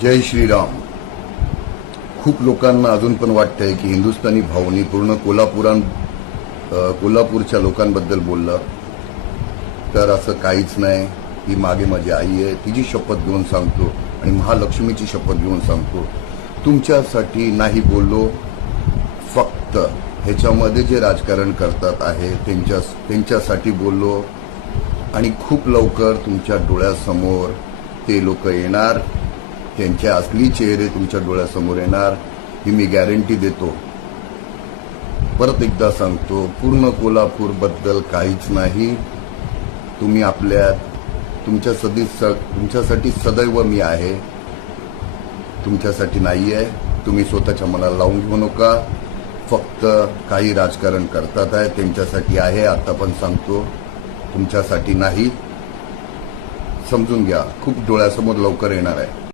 जय श्रीराम. खूप लोकांना अजून पण वाटतंय की हिंदुस्थानी भाऊनी पूर्ण कोल्हापूरच्या लोकांबद्दल बोललं, तर असं काहीच नाही. ही मागे माझी आई आहे, तिची शपथ घेऊन सांगतो आणि महालक्ष्मीची शपथ घेऊन सांगतो, तुमच्यासाठी नाही बोललो. फक्त ह्याच्यामध्ये जे राजकारण करतात आहे त्यांच्यासाठी बोललो आणि खूप लवकर तुमच्या डोळ्यासमोर ते लोक येणार, त्यांचे असली चेहरे तुमच्या डोळ्यासमोर येणार, ही मी गॅरंटी देतो. परत एकदा सांगतो, पूर्ण कोल्हापूरबद्दल काहीच नाही. तुम्ही तुमच्यासाठी सदैव मी आहे, तुमच्यासाठी नाही आहे. तुम्ही स्वतःच्या मनाला लावून घेऊ नका. फक्त काही राजकारण करतात आहे त्यांच्यासाठी आहे. आता पण सांगतो, तुमच्यासाठी नाही. समजून घ्या, खूप डोळ्यासमोर लवकर येणार आहे.